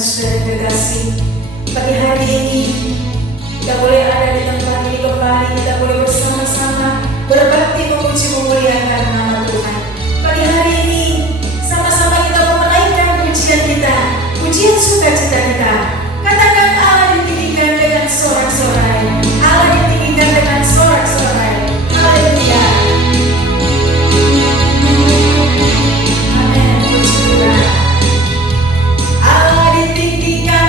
saudara kekasih, pagi hari ini kita boleh ada di tempat ini kembali, kita boleh bersama-sama berbakti memuji memuliakan nama Tuhan. Pagi hari ini sama-sama kita menaikkan pujian kita, pujian sukacita kita. Katakan Allah ditinggikan dengan sorak-sorai, Allah ditinggikan dengan sorak-sorai. Haleluya. Amin. Puji Tuhan. Allah ditinggikan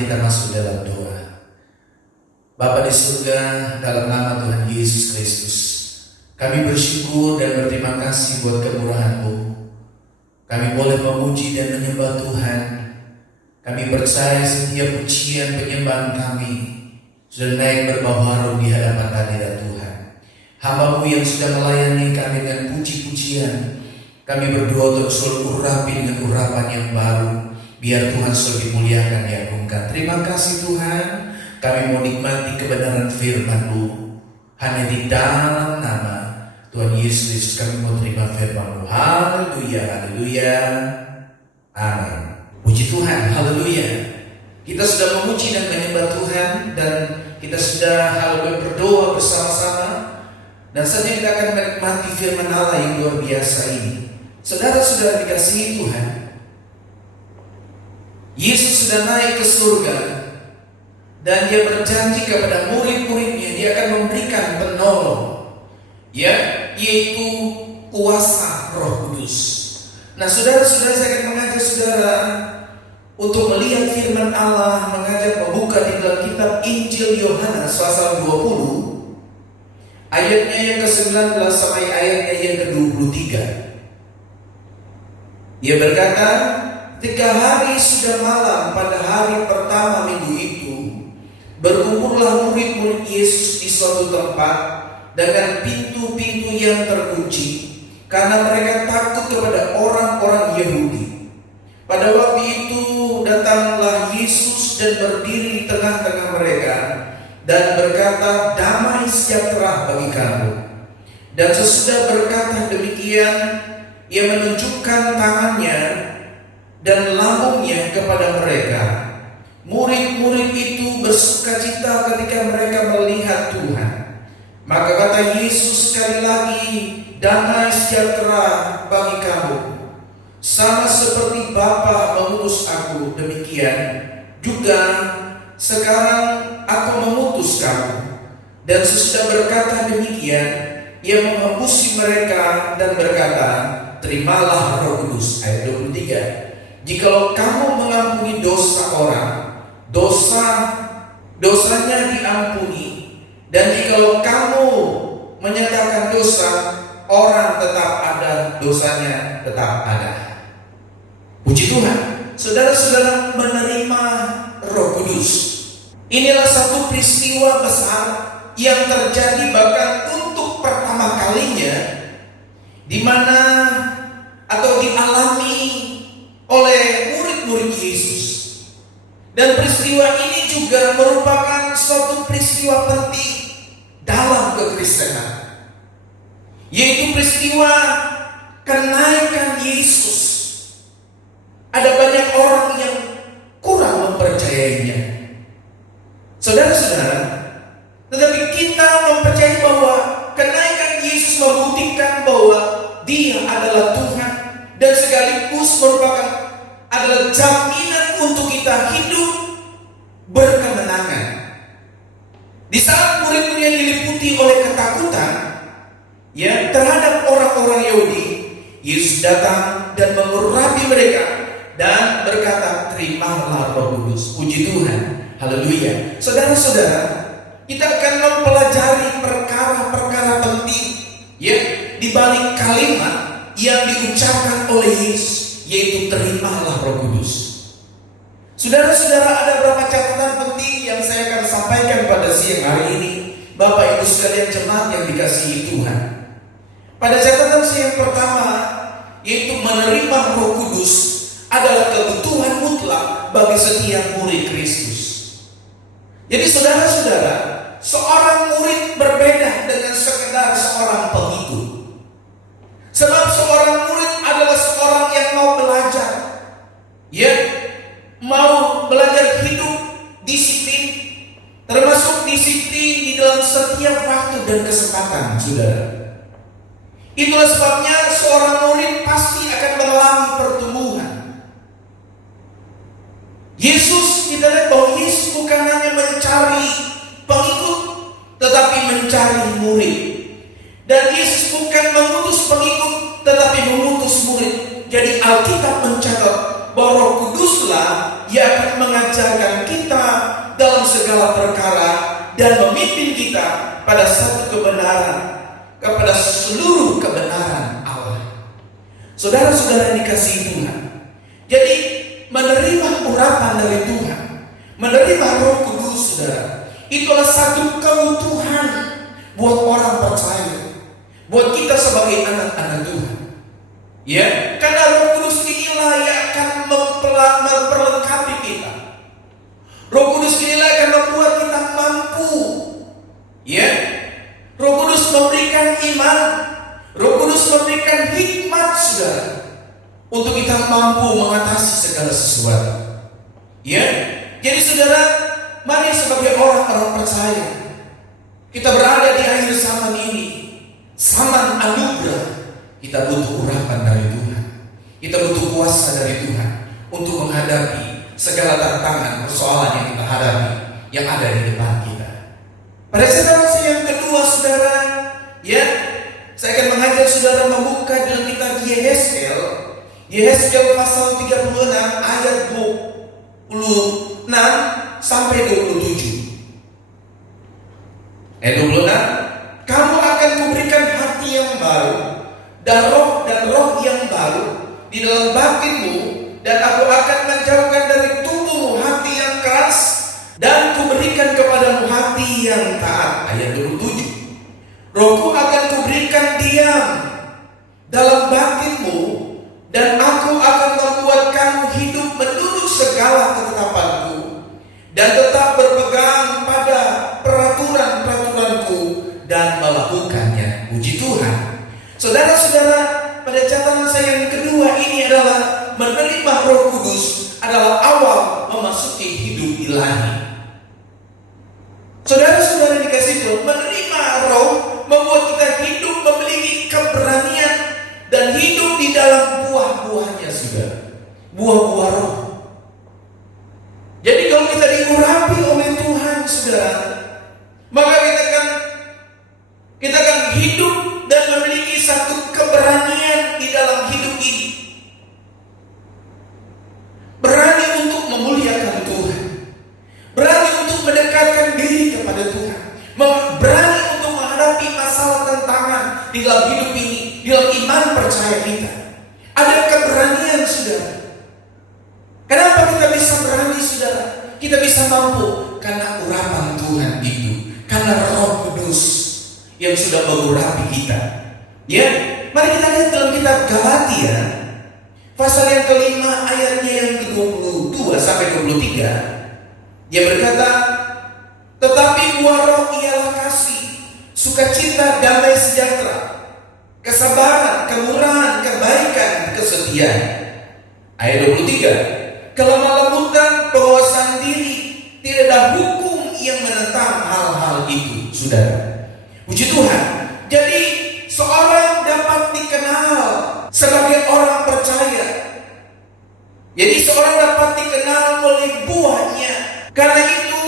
Mari kita masuk dalam doa. Bapa di surga, dalam nama Tuhan Yesus Kristus, kami bersyukur dan berterima kasih buat kemurahan-Mu. Kami boleh memuji dan menyembah Tuhan. Kami percaya setiap pujian penyembahan kami sudah naik berbau harum di hadapan hadirat Tuhan. Hamba-Mu yang sudah melayani kami dengan puji-pujian, kami berdoa untuk selalu urapi dengan urapan yang baru, biar Tuhan selalu dimuliakan, diagungkan. Terima kasih Tuhan, kami mau nikmati kebenaran firman-Mu. Hanya di dalam nama Tuhan Yesus Kristus kami mau terima firman-Mu. Haleluya, haleluya, amin. Puji Tuhan, haleluya. Kita sudah memuji dan menyembah Tuhan, dan kita sudah haleluya berdoa bersama-sama. Dan saatnya kita akan menikmati firman Allah yang luar biasa ini. Saudara-saudara dikasihi Tuhan, Yesus sudah naik ke surga, dan Dia berjanji kepada murid-muridnya, Dia akan memberikan penolong, yaitu kuasa Roh Kudus. Nah, saudara-saudara, saya akan mengajak saudara untuk melihat firman Allah, mengajak membuka di dalam kitab Injil Yohanes pasal 20, ayatnya yang ke-19 sampai ayatnya yang ke-23. Dia berkata, ketika hari sudah malam pada hari pertama minggu itu, berkumpullah murid-murid Yesus di suatu tempat dengan pintu-pintu yang terkunci, karena mereka takut kepada orang-orang Yahudi. Pada waktu itu datanglah Yesus dan berdiri di tengah-tengah mereka dan berkata, damai sejahtera bagi kamu. Dan sesudah berkata demikian, Ia menunjukkan tangannya dan lambungnya kepada mereka. Murid-murid itu bersukacita ketika mereka melihat Tuhan. Maka kata Yesus sekali lagi, damai sejahtera bagi kamu. Sama seperti Bapa mengutus aku, demikian juga sekarang aku mengutus kamu. Dan sesudah berkata demikian, Ia menghembusi mereka dan berkata, terimalah Roh Kudus. Ayat 23. Jikalau kamu mengampuni dosa orang, dosanya diampuni. Dan jikalau kamu menyatakan dosa orang, tetap ada, dosanya tetap ada. Puji Tuhan, saudara-saudara menerima Roh Kudus. Inilah satu peristiwa besar yang terjadi bahkan untuk pertama kalinya, di mana atau dialami oleh murid-murid Yesus. Dan peristiwa ini juga merupakan suatu peristiwa penting dalam kekristenan, yaitu peristiwa kenaikan Yesus. Ada banyak orang yang kurang mempercayainya, saudara-saudara. Tetapi kita mempercayai bahwa kenaikan Yesus membuktikan bahwa Dia adalah Tuhan, dan sekaligus merupakan adalah jaminan untuk kita hidup berkemenangan. Di saat murid-murid diliputi oleh ketakutan terhadap orang-orang Yahudi, Yesus datang dan mengurapi mereka dan berkata, terimalah Roh Kudus. Puji Tuhan, haleluya. Saudara-saudara, kita akan mempelajari perkara-perkara penting di balik kalimat yang diucapkan oleh Yesus, yaitu terimalah Roh Kudus. Saudara-saudara, ada beberapa catatan penting yang saya akan sampaikan pada siang hari ini, Bapak Ibu sekalian jemaat yang dikasihi Tuhan. Pada catatan yang pertama, yaitu menerima Roh Kudus adalah kebutuhan mutlak bagi setiap murid Kristus. Jadi saudara-saudara, seorang murid berbeda dengan sekedar seorang pengikut. Sebab seorang murid adalah seorang yang mau belajar, mau belajar hidup disiplin, termasuk disiplin di dalam setiap waktu dan kesempatan, saudara. Itulah sebabnya seorang murid pasti akan mengalami pertumbuhan. Yesus, kita lihat bahwa Yesus bukan hanya mencari pengikut, tetapi mencari murid. Dan Yesus bukan mengutus pengikut, tetapi mengutus murid. Jadi Alkitab mencatat bahwa Roh Kuduslah Ia akan mengajarkan kita dalam segala perkara dan memimpin kita pada satu kebenaran, kepada seluruh kebenaran Allah. Saudara-saudara yang dikasihi Tuhan, jadi menerima urapan dari Tuhan, menerima Roh Kudus, saudara, itulah satu kebutuhan buat orang percaya, buat kita sebagai anak-anak Tuhan. Ya, karena Roh Kudus inilah yang akan memperlengkapi kita. Roh Kudus inilah yang akan membuat kita mampu. Ya, Roh Kudus memberikan iman, Roh Kudus memberikan hikmat, saudara, untuk kita mampu mengatasi segala sesuatu. Ya, jadi saudara, mari sebagai orang-orang percaya, kita berada di akhir zaman ini, zaman anugerah. Kita butuh urapan dari Tuhan, kita butuh kuasa dari Tuhan untuk menghadapi segala tantangan, persoalan yang kita hadapi, yang ada di depan kita. Pada situasi yang kedua, saudara, ya, saya akan mengajak saudara membuka dalam kitab Yehezkiel pasal 36 ayat 26 sampai 27. Ayat 26, kamu akan kuberikan hati yang baru dan roh yang baru di dalam batinmu, dan aku akan menjauhkan dari tubuhmu hati yang keras dan kuberikan kepadamu hati yang taat. Ayat 27, Rohku akan kuberikan diam dalam batinmu, dan aku akan membuat kamu hidup menurut segala ketetapanku dan tetap berpegang pada peraturan-peraturanku dan melakukannya. Puji Tuhan. Saudara-saudara, pada catatan saya yang kedua ini adalah menerima Roh Kudus adalah awal memasuki hidup ilahi. Saudara-saudara dikasih Tuhan, menerima Roh membuat kita hidup memiliki keberanian dan hidup di dalam buah-buahnya, saudara. Buah-buah Roh. Jadi kalau kita diurapi oleh Tuhan, saudara, maka kita akan hidup dan memiliki satu keberanian di dalam hidup ini. Berani untuk memuliakan Tuhan, berani untuk mendekatkan diri kepada Tuhan, berani untuk menghadapi masalah tantangan di dalam hidup ini, di dalam iman percaya kita. Ada keberanian, saudara. Kenapa kita bisa berani, saudara? Kita bisa mampu karena urapan Tuhan itu, karena Roh Kudus yang sudah mengurapi kita. Ya, mari kita lihat dalam kitab Galatia pasal yang kelima ayatnya yang ke-22 sampai 23. Dia berkata, tetapi buah Roh ialah kasih, sukacita, damai sejahtera, kesabaran, kemurahan, kebaikan, kesetiaan. Ayat 23, kelemah lembutan, penguasaan diri, tidak ada hukum yang menentang hal-hal itu, saudara. Puji Tuhan. Jadi seorang dapat dikenal sebagai orang percaya. Jadi seorang dapat dikenal oleh buahnya. Karena itu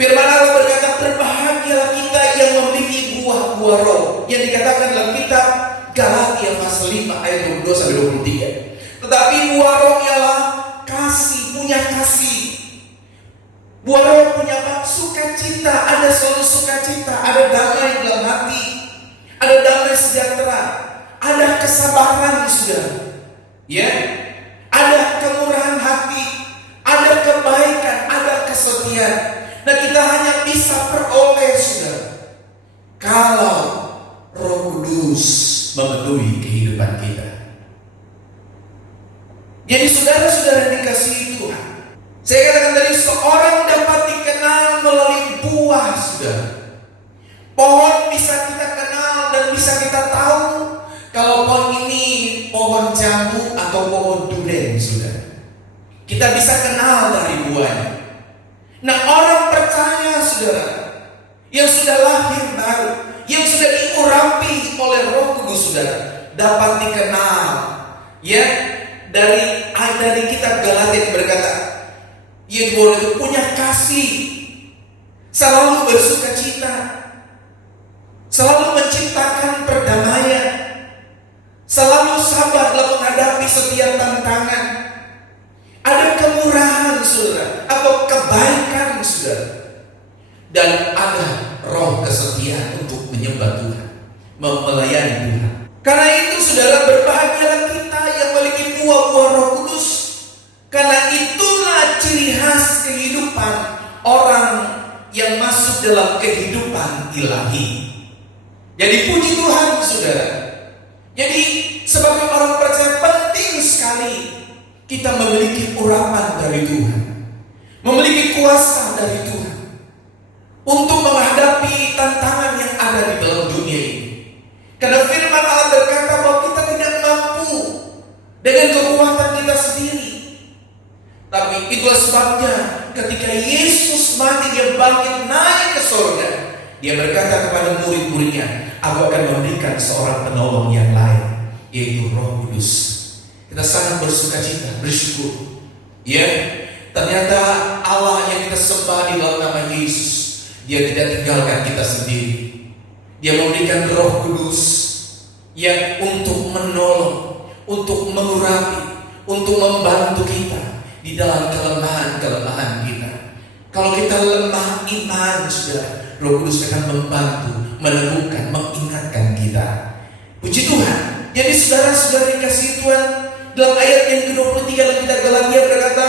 firman Allah berkata, berbahagialah kita yang memiliki buah-buah Roh, yang dikatakan dalam kitab Galatia pasal 5 ayat 22 sampai 23. Tetapi buah Roh ialah kasih, punya kasih. Buah Roh punya apa? Sukacita, ada selalu sukacita, ada damai dalam hati, ada damai sejahtera, ada kesabaran, saudara. Ya, ada kemurahan hati, ada kebaikan, ada kesetiaan. Nah, kita hanya bisa peroleh, saudara, kalau Roh Kudus memenuhi kehidupan kita. Jadi saudara-saudara yang dikasihi Tuhan, saya katakan tadi, seorang dapat dikenal melalui buah, saudara. Pohon bisa kita kenal dan bisa kita tahu kalau pohon ini pohon jambu atau pohon durian, saudara. Kita bisa kenal dari buahnya. Nah, orang percaya, saudara, yang sudah lahir baru, yang sudah diurapi oleh Roh Kudus, saudara, dapat dikenal. Ya, dari kitab Galatia berkata, ia boleh punya kasih, selalu bersukacita, selalu menciptakan perdamaian, selalu sabar dalam menghadapi setiap tantangan. Ada kemurahan, saudara. dan ada roh kesetiaan untuk menyembah Tuhan, melayani Tuhan. Karena itu saudara, berbahagialah kita yang memiliki buah-buah Roh Kudus, karena itulah ciri khas kehidupan orang yang masuk dalam kehidupan ilahi. Jadi puji Tuhan saudara. Jadi sebagai orang percaya penting sekali kita memiliki urapan dari Tuhan, memiliki kuasa dari Tuhan untuk menghadapi tantangan yang ada di dalam dunia ini. Karena firman Allah berkata bahwa kita tidak mampu dengan kekuatan kita sendiri. Tapi itulah sebabnya ketika Yesus mati, dia bangkit naik ke surga, dia berkata kepada murid-muridnya, aku akan memberikan seorang penolong yang lain, yaitu Roh Kudus. Kita sangat bersuka cita, bersyukur. Ya, ternyata Allah yang kita sembah di dalam nama Yesus, dia tidak tinggalkan kita sendiri. Dia memberikan Roh Kudus yang untuk menolong, untuk mengurapi, untuk membantu kita di dalam kelemahan-kelemahan kita. Kalau kita lemah iman, saudara, Roh Kudus akan membantu, meneguhkan, mengingatkan kita. Puji Tuhan. Jadi saudara-saudara dikasihi Tuhan, dalam ayat yang ke-23 dalam kitab Galatia berkata,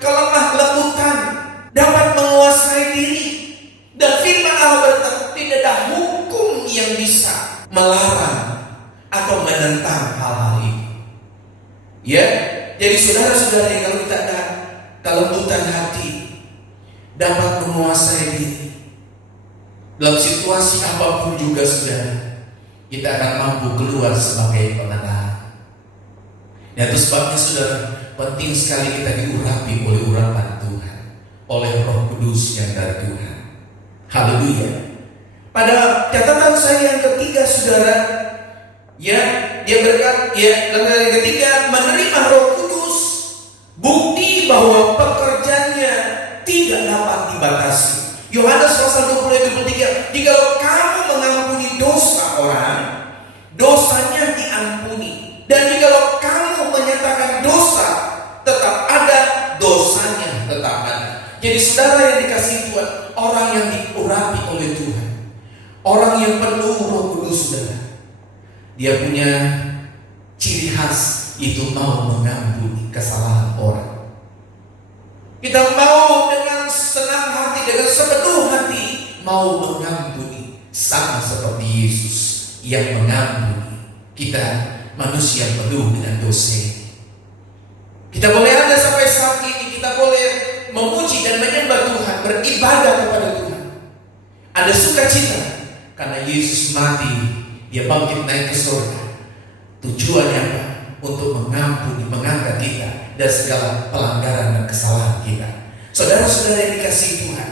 kelemah lembutan dapat menguasai diri. Dan firman Allah berkata, tidak ada hukum yang bisa melarang atau menentang hal-hal ini. Ya, jadi saudara-saudara yang kalau kita ada kelembutan hati, dapat menguasai diri. Dalam situasi apapun juga saudara, kita akan mampu keluar sebagai pemenang. Dan itu sebabnya saudara, penting sekali kita diurapi oleh urapan Tuhan, oleh Roh Kudus yang dari Tuhan. Haleluya. Pada catatan saya yang ketiga saudara, ya, dia berkata, ya, dalam yang ketiga, menerima Roh Kudus, bukti bahwa pekerjaannya tidak dapat dibatasi. Yohanes pasal 20-23, jikalau kamu mengampuni dosa orang, dosanya diampuni. Dan jikalau kamu menyatakan dosa, tetap ada, dosanya tetap ada. Jadi saudara yang dikasihi Tuhan, orang yang diurapi oleh Tuhan, orang yang penuh Roh Kudus saudara, dia punya ciri khas, itu mau mengampuni kesalahan orang. Kita mau dengan senang hati, dengan sepenuh hati mau mengampuni, sama seperti Yesus yang mengampuni kita manusia penuh dengan dosa. Kita boleh ada sampai saat ini, kita boleh memuji dan menyembah Tuhan, beribadah kepada Tuhan. Ada sukacita karena Yesus mati, dia bangkit naik ke surga. Tujuannya apa? Untuk mengampuni, mengangkat kita dan segala pelanggaran dan kesalahan kita. Saudara-saudara yang dikasihi Tuhan,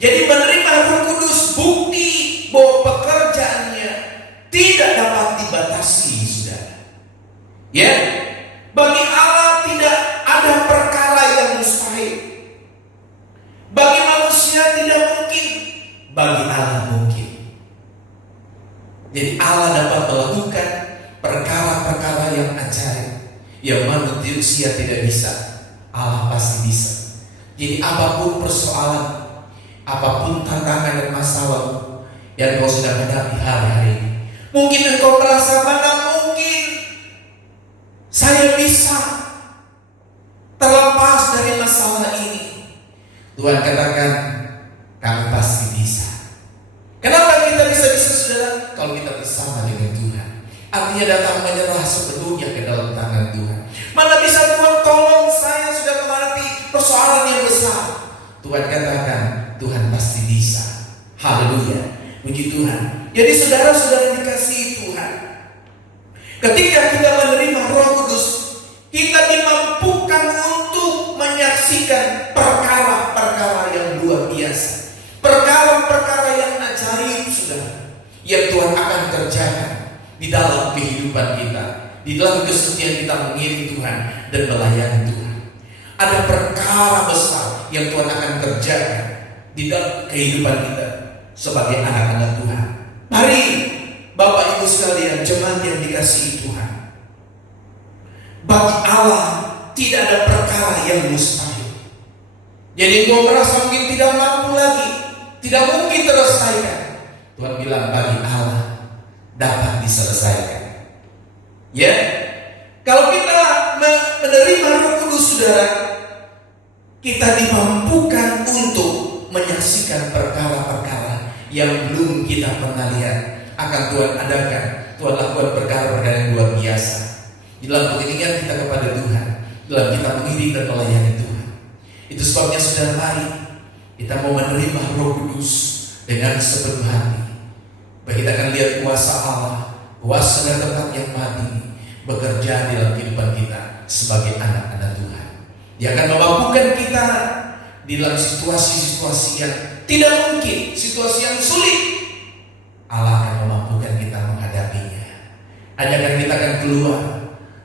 jadi menerima Roh Kudus bukti bahwa pekerjaannya tidak dapat dibatasi, saudara. Ya, bagi Allah tidak ada perkara yang mustahil. Bagi manusia tidak mungkin, bagi Allah mungkin. Jadi Allah dapat melakukan perkara-perkara yang ajaib, yang manusia tidak bisa, Allah pasti bisa. Jadi apapun persoalan, apapun tantangan dan masalah yang kau sedang hadapi hari-hari ini, mungkin engkau merasa mana mungkin saya bisa terlepas dari masalah ini. Tuhan katakan, kamu pasti bisa. Kenapa kita bisa-bisa saudara? Kalau kita bersama dengan Tuhan, artinya datang menyerah sepenuhnya ke dalam tangan Tuhan. Mana bisa Tuhan tolong saya sudah menghadapi persoalan yang besar. Tuhan katakan, Tuhan pasti bisa. Haleluya, puji Tuhan. Jadi saudara-saudara yang dikasihi Tuhan, ketika kita menerima Roh Kudus, kita dimampukan untuk menyaksikan perkara-perkara yang luar biasa, perkara-perkara yang ajaib saudara, yang Tuhan akan kerjakan di dalam kehidupan kita, di dalam kesetiaan kita mengiring Tuhan dan melayani Tuhan. Ada perkara besar yang Tuhan akan kerjakan di dalam kehidupan kita sebagai anak-anak Tuhan. Mari Bapak Ibu sekalian, jemaat yang dikasihi Tuhan, bagi Allah tidak ada perkara yang mustahil. Jadi engkau merasa mungkin tidak mampu lagi, tidak mungkin terselesaikan. Tuhan bilang bagi Allah dapat diselesaikan. Ya, kalau kita menerima Roh Kudus, saudara, kita dimampukan untuk menyaksikan perkara-perkara yang belum kita pernah lihat akan Tuhan adakan. Tuhan lakukan perkara-perkara yang luar biasa di dalam pengiringan kita kepada Tuhan, dalam kita mengiring dan melayani Tuhan. Itu sebabnya saudara, mari kita mau menerima Roh Kudus dengan sepenuh hati. Baik, kita akan lihat kuasa Allah, kuasa dan tempat yang mati bekerja dalam kehidupan kita sebagai anak-anak Tuhan. Dia akan memampukan kita di dalam situasi-situasi yang tidak mungkin, situasi yang sulit. Allah akan memampukan kita menghadapinya. Hanya kan kita akan keluar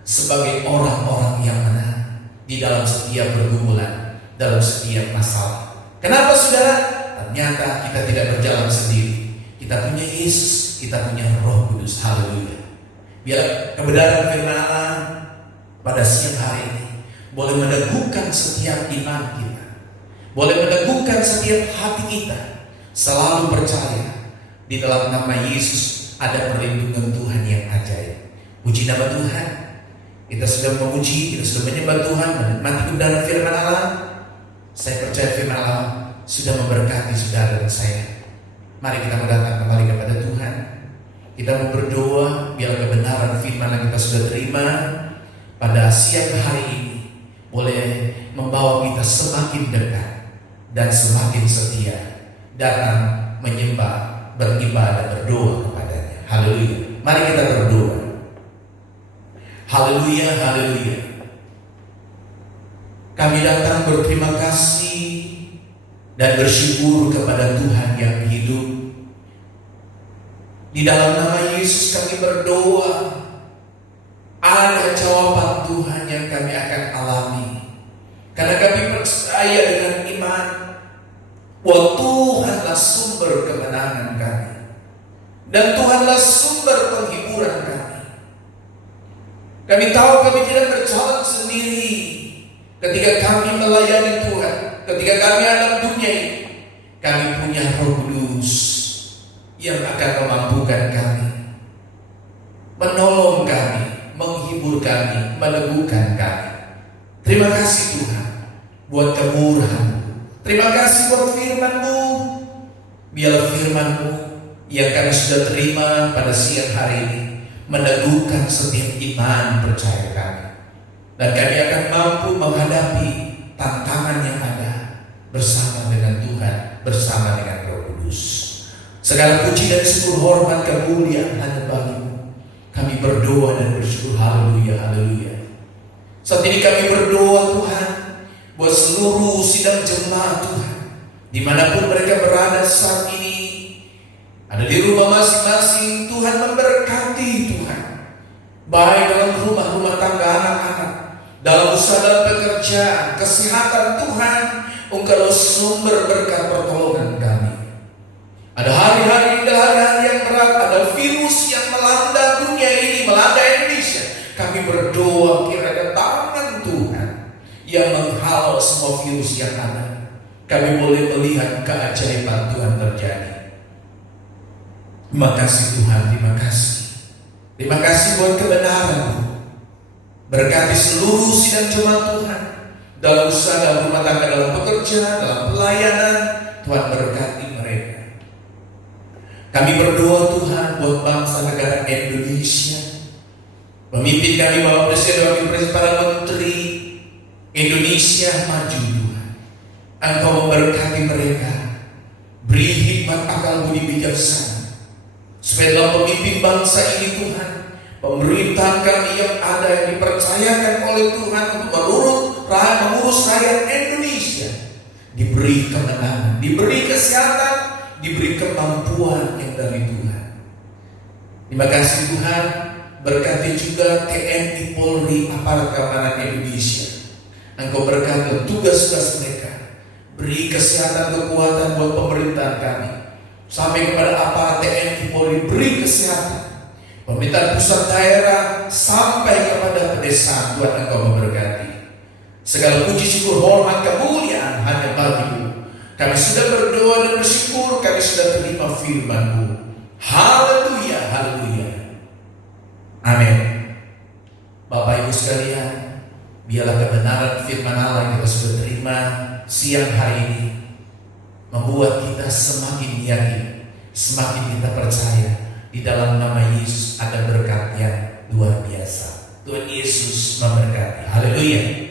sebagai orang-orang yang menang di dalam setiap pergumulan, dalam setiap masalah. Kenapa saudara? Ternyata kita tidak berjalan sendiri. Kita punya Yesus, kita punya Roh Kudus. Haleluya. Biar kebenaran firman Allah pada siang hari ini boleh meneguhkan setiap iman kita, boleh meneguhkan setiap hati kita, selalu percaya di dalam nama Yesus ada perlindungan Tuhan yang ajaib. Puji nama Tuhan. Kita sudah memuji, kita sudah menyembah Tuhan, menikmati kebenaran firman Allah. Saya percaya firman Allah sudah memberkati saudara dan saya. Mari kita mendatang kembali kepada Tuhan. Kita mau berdoa biar kebenaran firman yang kita sudah terima pada siang hari ini boleh membawa kita semakin dekat dan semakin setia datang menyembah, beribadah, berdoa kepadanya. Haleluya. Mari kita berdoa. Haleluya, haleluya. Kami datang berterima kasih dan bersyukur kepada Tuhan yang hidup. Di dalam nama Yesus kami berdoa, ada jawaban Tuhan yang kami akan alami. Karena kami percaya dengan iman bahwa Tuhanlah sumber kemenangan kami, dan Tuhanlah sumber penghiburan kami. Kami tahu kami tidak berjalan sendiri ketika kami melayani Tuhan, ketika kami dalam dunia ini. Kami punya Roh Kudus yang akan memampukan kami, menolong kami, menghibur kami, meneguhkan kami. Terima kasih Tuhan buat kemurahan-Mu. Terima kasih buat firman-Mu. Biar firman-Mu yang kami sudah terima pada siang hari ini meneguhkan setiap iman percaya kami, dan kami akan mampu menghadapi tantangan yang ada bersama dengan Tuhan, bersama dengan Roh Kudus. Segala puji dan syukur, hormat, kemuliaan hanya bagi-Mu. Kami berdoa dan bersyukur. Haleluya, haleluya. Saat ini kami berdoa Tuhan buat seluruh sidang jemaat Tuhan, dimanapun mereka berada saat ini, ada di rumah masing-masing. Tuhan memberkati Tuhan, baik dalam rumah tangga anak-anak, dalam usaha dan pekerjaan, kesehatan. Tuhan, Engkau sumber berkat pertolongan kami. Ada hari-hari yang berat, ada virus yang melanda dunia ini, melanda Indonesia. Kami berdoa kiranya tangan Tuhan yang menghalau semua virus yang ada, kami boleh melihat keajaiban Tuhan terjadi. Terima kasih Tuhan, terima kasih. Terima kasih buat kebenaran-Mu. Berkati seluruh sidang jemaat Tuhan, dalam usaha, dalam rumah tangga, dalam pekerjaan, dalam pelayanan. Tuhan berkati mereka. Kami berdoa Tuhan buat bangsa negara Indonesia. Pemimpin kami, Bapak Presiden, Wakil Presiden, para menteri. Indonesia maju Tuhan. Engkau memberkati mereka. Beri hikmat, akal budi bijaksana, supaya dalam pemimpin bangsa ini Tuhan, pemerintahan kami yang ada yang dipercayakan oleh Tuhan untuk mengurus rakyat Indonesia, diberi kemenangan, diberi kesehatan, diberi kemampuan yang dari Tuhan. Terima kasih Tuhan. Berkati juga TNI, Polri, aparat keamanan Indonesia. Engkau berkati tugas-tugas mereka. Beri kesehatan, kekuatan buat pemerintahan kami, sampai kepada aparat TNI, Polri. Beri kesehatan pemerintahan pusat, daerah, sampai kepada pedesaan. Tuhan, Engkau memberkati. Segala puji syukur, hormat, kemuliaan hanya bagi-Mu. Kami sudah berdoa dan bersyukur, kami sudah terima firman-Mu. Haleluya, haleluya. Amin. Bapak Ibu sekalian, biarlah kebenaran firman Allah yang kita sudah terima siang hari ini membuat kita semakin yakin, semakin kita percaya di dalam nama Yesus ada berkat yang luar biasa. Tuhan Yesus memberkati. Haleluya.